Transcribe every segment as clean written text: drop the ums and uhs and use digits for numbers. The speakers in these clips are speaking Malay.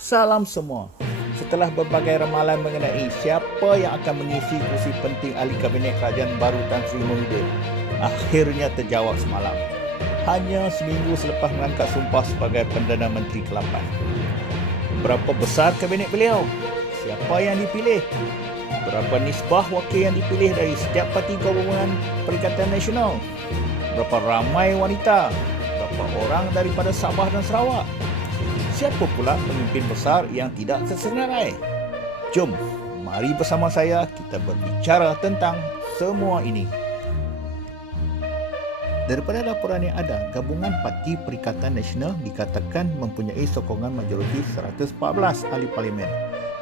Salam semua. Setelah berbagai ramalan mengenai siapa yang akan mengisi kursi penting ahli kabinet kerajaan baru Tan Sri Muhyiddin, akhirnya terjawab semalam. Hanya seminggu selepas mengangkat sumpah sebagai Perdana Menteri ke-8. Berapa besar kabinet beliau? Siapa yang dipilih? Berapa nisbah wakil yang dipilih dari setiap parti gabungan Perikatan Nasional? Berapa ramai wanita? Berapa orang daripada Sabah dan Sarawak? Siapa pula pemimpin besar yang tidak tersenarai? Jom, mari bersama saya kita berbicara tentang semua ini. Daripada laporan yang ada, gabungan Parti Perikatan Nasional dikatakan mempunyai sokongan majoriti 114 ahli parlimen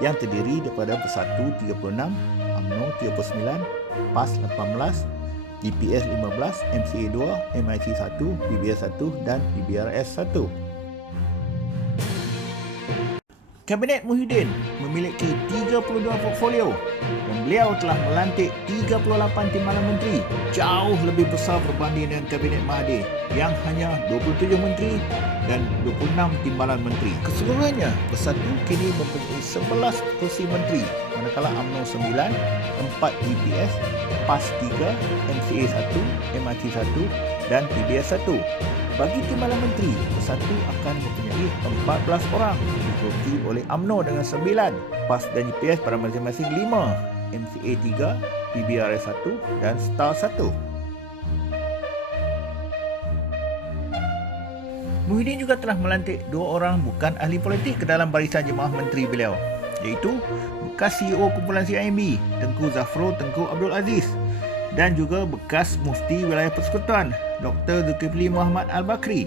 yang terdiri daripada Bersatu 36, UMNO 39, PAS 18, DPS 15, MCA 2, MIC 1, PBS 1 dan PBRS 1. Kabinet Muhyiddin memiliki 32 portfolio dan beliau telah melantik 38 timbalan menteri, jauh lebih besar berbanding dengan Kabinet Mahathir yang hanya 27 menteri dan 26 timbalan menteri. Keseluruhannya, Bersatu kini mempunyai 11 kursi menteri, manakala UMNO 9, 4 DPS, PAS 3, MCA 1, MIT 1 dan PBS 1. Bagi timbalan menteri, Bersatu akan mempunyai 14 orang, diikuti oleh UMNO dengan 9, PAS dan GPS pada masing-masing 5, MCA 3, PBRS 1 dan STAR 1. Muhyiddin juga telah melantik 2 orang bukan ahli politik ke dalam barisan jemaah menteri beliau, iaitu bekas CEO kumpulan CIMB, Tengku Zafrul Tengku Abdul Aziz, dan juga bekas Mufti Wilayah Persekutuan, Dr. Zulkifli Muhammad Al-Bakri.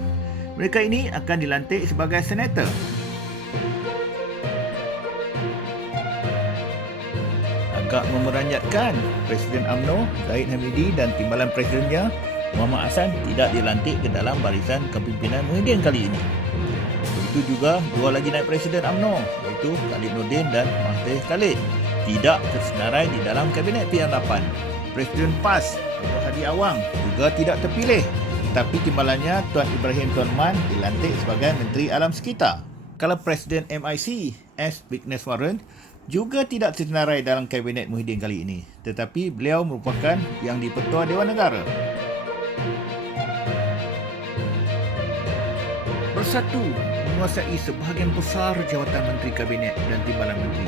Mereka ini akan dilantik sebagai senator. Agak memeranjatkan, Presiden UMNO, Zahid Hamidi dan timbalan presidennya, Muhammad Hassan, tidak dilantik ke dalam barisan kepimpinan Muhyiddin kali ini. Begitu juga dua lagi naib Presiden UMNO, iaitu Khalid Nordin dan Mahathir Khalid, tidak tersenarai di dalam Kabinet PR8. Presiden PAS, Dr. Hadi Awang, juga tidak terpilih, tetapi timbalannya Tuan Ibrahim Tuan Man dilantik sebagai Menteri Alam Sekitar. Kalau Presiden MIC, S. Vigneswaran, juga tidak tersenarai dalam Kabinet Muhyiddin kali ini, tetapi beliau merupakan yang di-Pertua Dewan Negara. Bersatu menguasai sebahagian besar jawatan Menteri Kabinet dan timbalan menteri.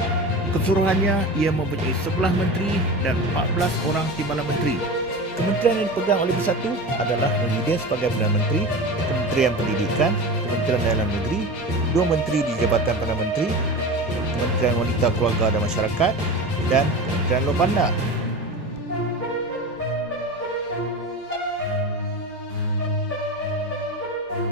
Keseluruhannya, ia mempunyai 11 menteri dan 14 orang timbalan menteri. Kementerian yang dipegang oleh Bersatu adalah Muhyiddin sebagai Perdana Menteri, Kementerian Pendidikan, Kementerian Dalam Negeri, 2 menteri di Jabatan Perdana Menteri, Kementerian Wanita, Keluarga dan Masyarakat, dan Kementerian Luar Bandar.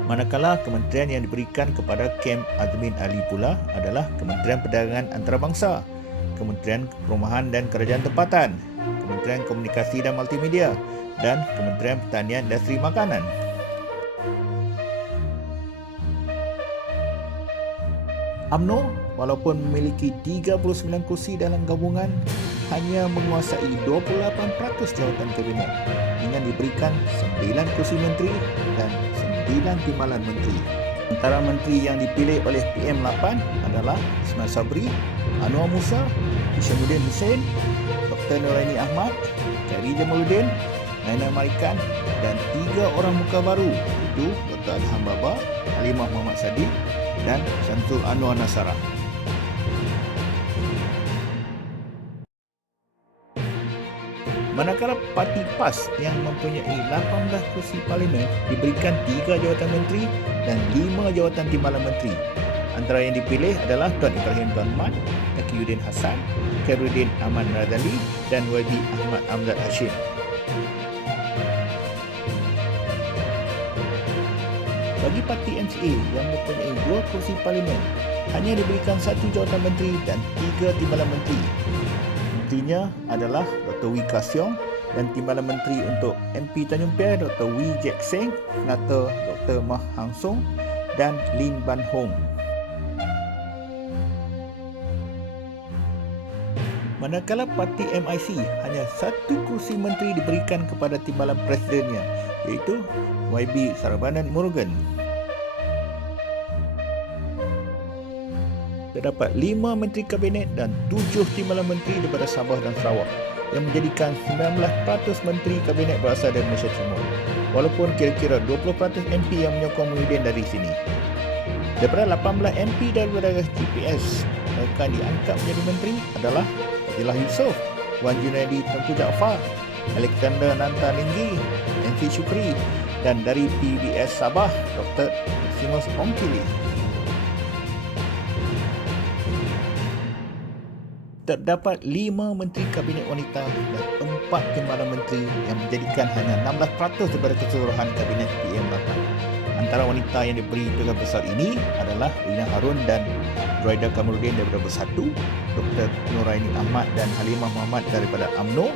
Manakala kementerian yang diberikan kepada Kem Azmin Ali pula adalah Kementerian Perdagangan Antarabangsa, Kementerian Perumahan dan Kerajaan Tempatan, Kementerian Komunikasi dan Multimedia, dan Kementerian Pertanian dan Industri Makanan. UMNO, walaupun memiliki 39 kursi dalam gabungan, hanya menguasai 28% jawatan kabinet dengan diberikan 9 kursi menteri dan 9 timbalan menteri. Antara menteri yang dipilih oleh PM8 adalah Ismail Sabri, Anwar Musa, Hishamuddin Hussein, Dr. Nuraini Ahmad, Khairi Jamaluddin, Naina Marikan dan 3 orang muka baru, iaitu Dr. Adham Baba, Halimah Muhammad Sadiq dan Syamsul Anwar Nasara. Manakala parti PAS yang mempunyai 18 kursi parlimen diberikan 3 jawatan menteri dan 5 jawatan timbalan menteri. Antara yang dipilih adalah Tuan Ibrahim Tuan Man, Taqiyuddin Hassan, Khairuddin Aman Radali dan YB Ahmad Amzad Hashim. Bagi parti MCA yang mempunyai 2 kursi parlimen, hanya diberikan 1 jawatan menteri dan 3 timbalan menteri. Menterinya adalah Dr. Wee Ka Siong dan timbalan menteri untuk MP Tanjung Piai Dr. Wee Jack Seng, Senator Dr. Mah Hang Song dan Lin Ban Hong. Manakala parti MIC hanya 1 kursi menteri diberikan kepada timbalan presidennya, iaitu YB Saravanan Murugan. terdapat 5 Menteri Kabinet dan 7 Timbalan Menteri daripada Sabah dan Sarawak yang menjadikan 19% Menteri Kabinet berasal dari Malaysia Timur. Walaupun kira-kira 20% MP yang menyokong Muhyiddin dari sini. Daripada 18 MP daripada GPS, mereka diangkat menjadi menteri adalah Fadilah Yusof, Wan Junaidi Tengku Jaafar, Alexander Nantalinggi, Nancy Shukri dan dari PBS Sabah, Dr. Maximus Ongkili. Terdapat 5 Menteri Kabinet Wanita dan 4 Timbalan Menteri yang menjadikan hanya 16% daripada keseluruhan Kabinet PM8. Antara wanita yang diberi tugas besar ini adalah Rina Harun dan Zuraida Kamaluddin daripada Bersatu, Dr. Nuraini Ahmad dan Halimah Muhammad daripada UMNO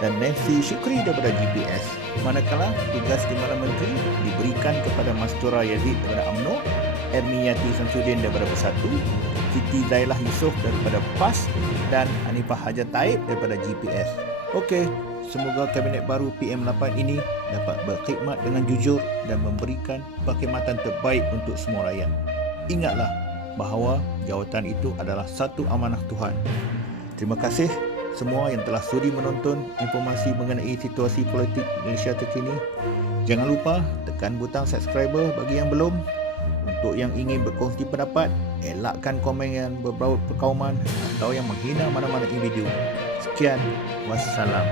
dan Nancy Shukri daripada GPS. Manakala tugas Timbalan Menteri diberikan kepada Mastura Yazid daripada UMNO, Ermiyati Samsudin daripada Bersatu, Siti Zailah Yusof daripada PAS dan Hanifah Hajar Taib daripada GPS. Okey, semoga Kabinet baru PM8 ini dapat berkhidmat dengan jujur dan memberikan perkhidmatan terbaik untuk semua rakyat. Ingatlah bahawa jawatan itu adalah satu amanah Tuhan. Terima kasih semua yang telah sudi menonton informasi mengenai situasi politik Malaysia terkini. Jangan lupa tekan butang subscriber bagi yang belum. Untuk yang ingin berkongsi pendapat, elakkan komen yang berbau perkauman atau yang menghina mana-mana individu. Sekian, wassalam.